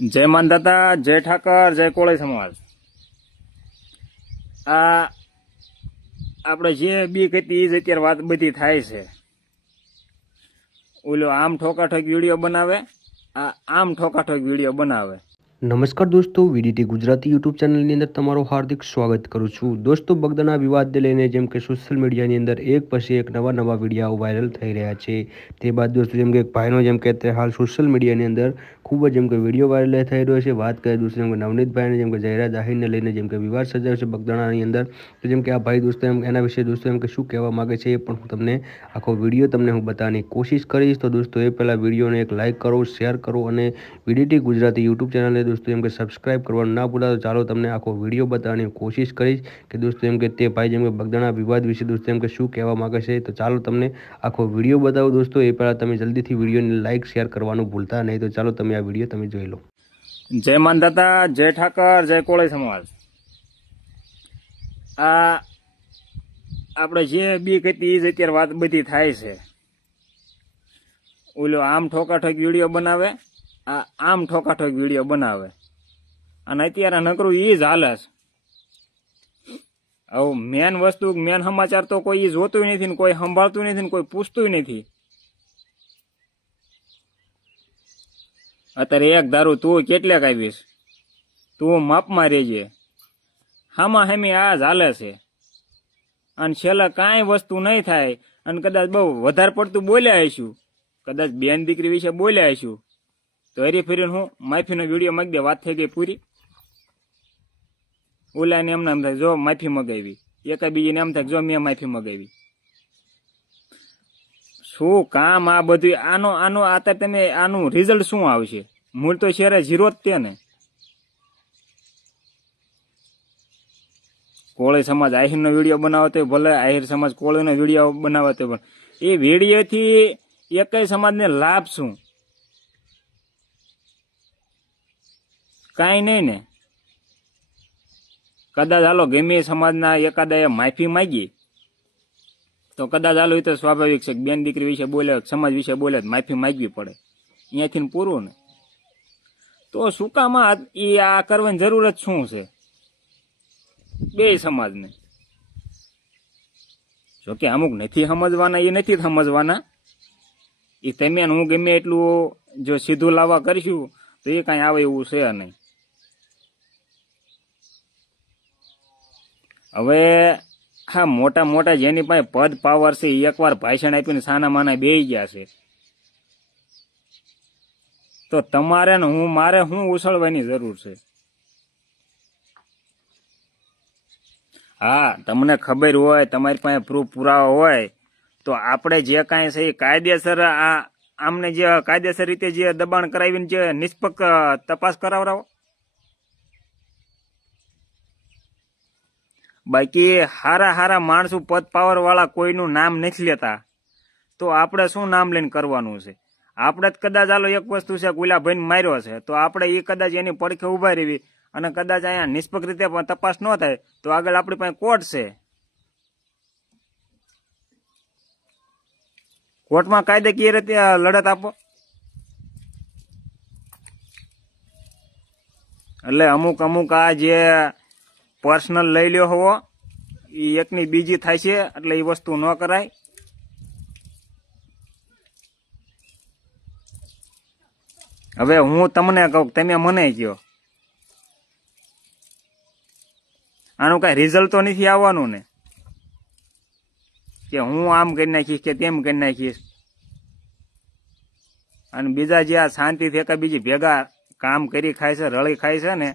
जय मानदाता, जय ठाकर, जय कोળી समाज। આ આપણે જે બી કહેતી જ અત્યારે વાત બધી થાય છે। ઓલો આમ ઠોકાઠોક વિડીયો બનાવે, આ આમ ઠોકાઠોક વિડીયો બનાવે। નમસ્કાર દોસ્તો, વીડીટી ગુજરાતી યુટ્યુબ ચેનલની અંદર તમારું હાર્દિક સ્વાગત કરું છું। દોસ્તો, બગદાણા વિવાદને લઈને જેમ કે સોશિયલ મીડિયાની અંદર એક પછી એક નવા વિડીયો વાયરલ થઈ રહ્યા છે। તે બાદ દોસ્તો જેમ કે એક ભાઈનો જેમ કે હાલ સોશિયલ મીડિયાની અંદર ખૂબ જ જેમ કે વિડીયો વાયરલ થઈ રહ્યો છે। વાત કરીએ દોસ્તો જેમ કે નવનીતભાઈને જેમ કે જાહેરાત જાહેરને લઈને જેમ કે વિવાદ સર્જાયો છે બગદાણાની અંદર। તો જેમ કે આ ભાઈ દોસ્તો એના વિશે દોસ્તો એમ કે શું કહેવા માગે છે એ પણ હું તમને આખો વિડીયો તમને હું બતાવવાની કોશિશ કરીશ। તો દોસ્તો એ પહેલાં વિડીયોને એક લાઇક કરો, શેર કરો અને વીડીટી ગુજરાતી યુટ્યુબ ચેનલને દોસ્તો એમ કે સબસ્ક્રાઇબ કરવાનું ના ભૂલા। તો ચાલો તમને આખો વિડીયો બતાવવાની કોશિશ કરીશ કે દોસ્તો એમ કે તે ભાઈ જેમ કે બગદાણા વિવાદ વિશે દોસ્તો એમ કે શું કહેવા માગે છે। તો ચાલો તમને આખો વિડીયો બતાવો દોસ્તો। એ પહેલાં તમે જલ્દીથી વિડીયોને લાઇક શેર કરવાનું ભૂલતા નહીં। તો ચાલો તમે આ વિડીયો તમે જોઈ લો। जय मानदाता, जय ठाकर, जय कोળી समाज। આ આપણે જે બી કહેતી જ અત્યારે વાત બધી થાય છે। ઓલો આમ ઠોકાઠોક વિડીયો બનાવે, આ આમ ઠોકાઠોક વિડીયો બનાવે અને અત્યારે નકરું એ જ હાલે છે। હવે મેન વસ્તુ મેન સમાચાર તો કોઈ જોતું નથી ને કોઈ સંભાળતું નથી ને કોઈ પૂછતું નથી। અત્યારે એક ધારું તું કેટલેક આવીશ, તું માપમાં રહેજે, હામાં હામી આ જ હાલે છે અને છેલ્લે કાંઈ વસ્તુ નહીં થાય અને કદાચ બહુ વધારે પડતું બોલ્યા હશું, કદાચ બેન દીકરી વિશે બોલ્યા હશું તો હરી ફરીને હું માફીનો વિડીયો માગી દે, વાત થઈ ગઈ પૂરી। ઓલાને એમને એમ થાય જો માફી મગાવી, એકા બીજીને એમ થાય જો મેં માફી મગાવી। શું કામ આ બધું? આનો અત્યારે તમે આનું રિઝલ્ટ શું આવશે? મૂળ તો શેરે 0 જ તે ને। કોળી સમાજ આહિરનો વિડીયો બનાવતો ભલે, આહિર સમાજ કોળીનો વિડીયો બનાવતો પણ એ વિડીયોથી એકય સમાજને લાભ શું? કાંઈ નહીં ને। કદાચ હાલો ગમે સમાજના એકાદા માફી માંગી તો કદાચ હાલો એ તો સ્વાભાવિક છે કે બેન દીકરી વિશે બોલે, સમાજ વિશે બોલે માફી માંગવી પડે, અહીંયાથી પૂરું ને। તો શું કામ એ આ કરવાની જરૂરત શું છે બે સમાજને? જોકે અમુક નથી સમજવાના, એ નથી સમજવાના, એ તમે હું ગમે એટલું જો સીધું લાવવા કરીશું તો એ કાંઈ આવે એવું છે નહીં। હવે હા, મોટા મોટા જેની પાસે પદ પાવર છે એકવાર ભાષણ આપીને સાના માના બેહી ગયા છે તો તમારે ને હું મારે શું ઉછળવાની જરૂર છે? હા, તમને ખબર હોય, તમારી પાસે પ્રૂફ પુરાવા હોય તો આપણે જે કાંઈ છે એ કાયદેસર આમને જે કાયદેસર રીતે જે દબાણ કરાવીને જે નિષ્પક્ષ તપાસ કરાવરાવો। બાકી હારા માણસો પદ પાવર વાળા કોઈનું નામ નથી લેતા તો આપણે શું નામ લઈને કરવાનું છે? આપણે જ કદાચ આલો એક વસ્તુ છે ગુલાભાઈને માર્યો છે તો આપણે એ કદાચ એની પડખે ઉભા રહેવી અને કદાચ અહીંયા નિષ્પક્ષ રીતે તપાસ ન થાય તો આગળ આપણી પાસે કોર્ટ છે, કોર્ટમાં કાયદાકીય રીતે લડત આપો। એટલે અમુક આ જે પર્સનલ લઈ લ્યો હોવો એ એકની બીજી થાય છે એટલે એ વસ્તુ ન કરાય। હવે હું તમને કહું, તમે મને કહો, આનું કઈ રિઝલ્ટ તો નથી આવવાનું ને કે હું આમ કરી નાખીશ કે તેમ કરી નાખીશ અને બીજા જે આ શાંતિથી એકા બીજી ભેગા કામ કરી ખાય છે, રળી ખાય છે ને,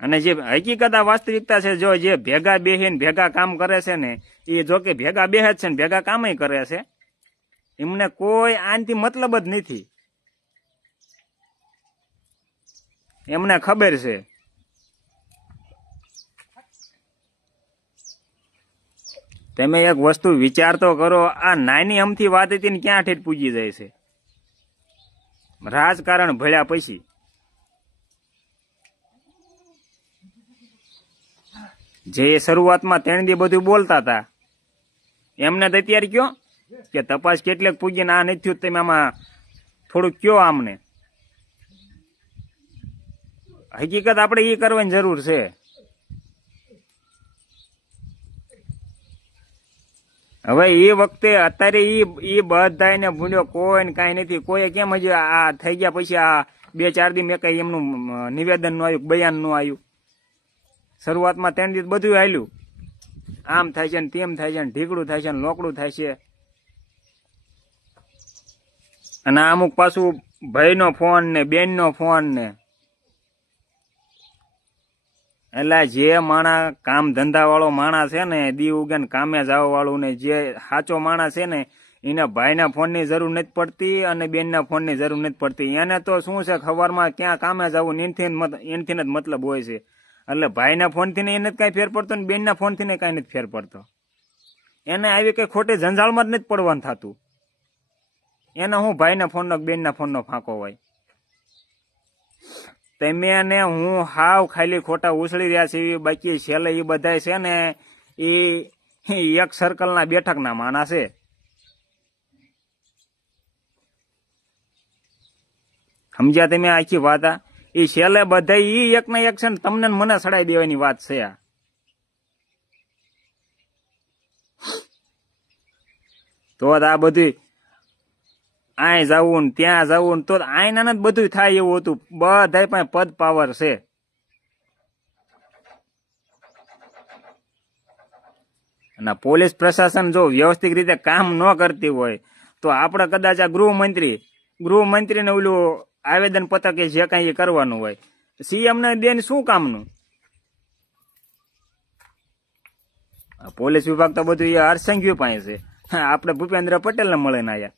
અને જે હકીકત આ વાસ્તવિકતા છે, જો જે ભેગા બેહીને ભેગા કામ કરે છે ને એ જો કે ભેગા બેહે જ છે ને ભેગા કામય કરે છે, એમને કોઈ આનથી મતલબ જ નથી। એમને ખબર છે તમે એક વસ્તુ વિચાર તો કરો, આ નાની અમથી વાત હતી ને ક્યાં ઠેઠ પૂજી જાય છે રાજકારણ ભળ્યા પછી। જે શરૂઆતમાં 3 દી બધું બોલતા હતા એમને તો અત્યારે કયો કે તપાસ કેટલેક પૂગીને આ નથી થયું, તમે આમાં થોડુંક કયો આમને। હકીકત આપણે એ કરવાની જરૂર છે. હવે એ વખતે અત્યારે ઈ બધાને ભૂલ્યો, કોઈ કાંઈ નથી. કોઈ કેમ હજી આ થઈ ગયા પછી આ 2-4 દી મેં કઈ એમનું નિવેદન નું આવ્યું, બયાન નું આવ્યું. શરૂઆતમાં 3 દિવસ બધું હાલ્યું, આમ થાય છે ને તેમ થાય છે ને ઢીકડું થાય છે ને લોકડું થાય છે. અને અમુક પાછું ભાઈનો ફોન ને બેનનો ફોન ને, એટલે જે માણસ કામ ધંધા વાળો માણસ છે ને, દી ઉગન કામે જવા વાળું ને, જે સાચો માણસ છે ને, એને ભાઈના ફોનની જરૂર નથી પડતી અને બેનના ફોનની જરૂર નથી પડતી. એને તો શું છે, ખબરમાં ક્યાં કામે જવું એનથી જ મતલબ હોય છે. એટલે ભાઈના ફોનથી ને એને જ કાંઈ ફેર પડતો ને બેનના ફોનથી ને કાંઈ નથી ફેર પડતો. એને આવી કઈ ખોટી જંજાળમાં જ નથી પડવાનું થતું. એને હું ભાઈના ફોનનો બેનના ફોનનો ફાંકો હોય. તમે ને હું હાવ ખાલી ખોટા ઉછળી રહ્યા છે. બાકી છેલ્લે એ બધા છે ને એ એક સર્કલના બેઠકના માણસ છે. સમજ્યા તમે આખી વાત? એ છેલ્લે બધા ઈ એક ને એક છે ને તમને મને સડાઈ દેવાની વાત છે આ. તો આ બધું આય જવું ને ત્યાં જવું ને, તો આયના જ બધું થાય એવું હતું. બધા પાસે પદ પાવર છે. અને પોલીસ પ્રશાસન જો વ્યવસ્થિત રીતે કામ ન કરતી હોય તો આપણે કદાચ આ ગૃહમંત્રીને ઓલું આવેદન પત્ર કે જે કાંઈ કરવાનું હોય, સીએમ ને દેન શું કામનું? પોલીસ વિભાગ તો બધું એ હરસંઘવી પાસે છે. આપણે ભૂપેન્દ્ર પટેલને મળે ને આયા,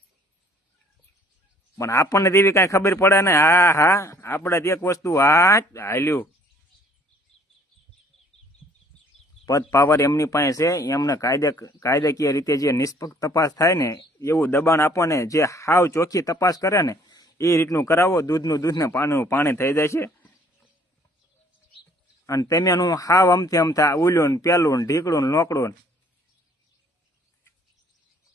પણ આપણને તેવી કઈ ખબર પડે ને. હા આપણે એક વસ્તુ હાલ્યું, પદ પાવર એમની પાસે છે. એમને કાયદાકીય રીતે જે નિષ્પક્ષ તપાસ થાય ને એવું દબાણ આપો ને, જે હાવ ચોખ્ખી તપાસ કરે ને એ રીતનું કરાવો. દૂધનું દૂધ ને પાણીનું પાણી થઈ જાય છે. અને તેમેનું હાવ અમથા ઉલ્યું ને પેલું ને ઢીકડું ને લોકડું.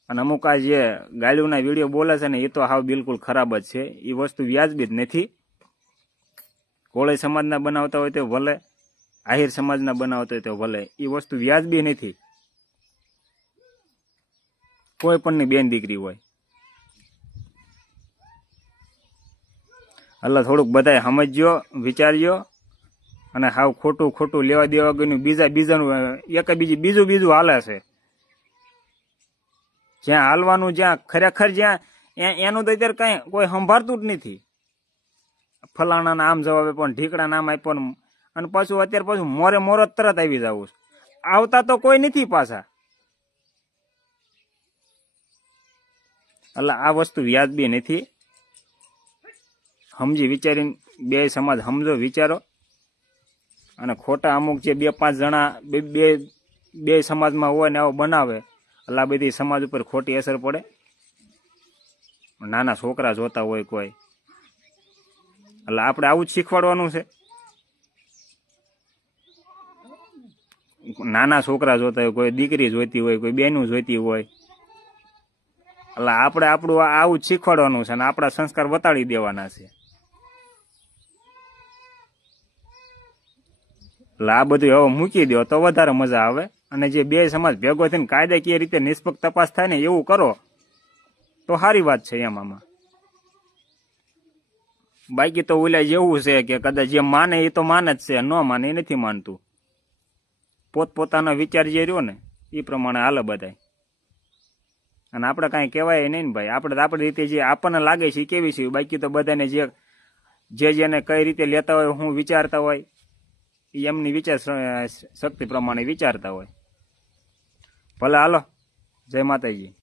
અને અમુક આ જે ગાળ્યુંના વિડીયો બોલે છે ને એ તો હાવ બિલકુલ ખરાબ જ છે. એ વસ્તુ વ્યાજબી જ નથી. કોળી સમાજના બનાવતા હોય તો ભલે, આહિર સમાજના બનાવતા હોય તો ભલે, એ વસ્તુ વ્યાજબી નથી. કોઈ પણની બેન દીકરી હોય. એટલે થોડુંક બધાય સમજજો, વિચારજો. અને હાવ ખોટું લેવા દેવા ગયું બીજાનું બીજું હાલે છે. જ્યાં હાલવાનું, જ્યાં ખરેખર જ્યાં એનું તો અત્યારે કઈ કોઈ સંભાળતું જ નથી. ફલાણા નામ જવાબ પણ ઢીકડા નામ આપ્યો ને, અને પાછું અત્યારે પાછું મોરો તરત આવી જવું. આવતા તો કોઈ નથી પાછા. એટલે આ વસ્તુ વ્યાજબી નથી. સમજી વિચારીને બે સમાજ સમજો, વિચારો. અને ખોટા અમુક જે 2-5 જણા બે સમાજમાં હોય ને આવો બનાવે, એટલે આ બધી સમાજ ઉપર ખોટી અસર પડે. નાના છોકરા જોતા હોય કોઈ, એટલે આપણે આવું જ શીખવાડવાનું છે. નાના છોકરા જોતા હોય, કોઈ દીકરી જોઈતી હોય, કોઈ બેનું જોઈતી હોય, એટલે આપણે આપણું આવું જ શીખવાડવાનું છે. અને આપણા સંસ્કાર બતાડી દેવાના છે. એટલે આ બધું હવે મૂકી દો તો વધારે મજા આવે. અને જે બે સમાજ ભેગો થઈને કાયદાકીય રીતે નિષ્પક્ષ તપાસ થાય ને એવું કરો તો સારી વાત છે એમાં. બાકી તો ઓલા જેવું છે કે કદાચ જે માને એ તો માને જ છે, ન માને એ નથી માનતું. પોતપોતાનો વિચાર જે રહ્યો ને એ પ્રમાણે હાલે બધાય. અને આપણે કાંઈ કહેવાય નહીં ને ભાઈ. આપણે આપણી રીતે જે આપણને લાગે છે એ કેવી છે. બાકી તો બધાને જેને કઈ રીતે લેતા હોય, હું વિચારતા હોય, એમની વિચાર શક્તિ પ્રમાણે વિચારતા હોય. ભલે હાલો, જય માતાજી.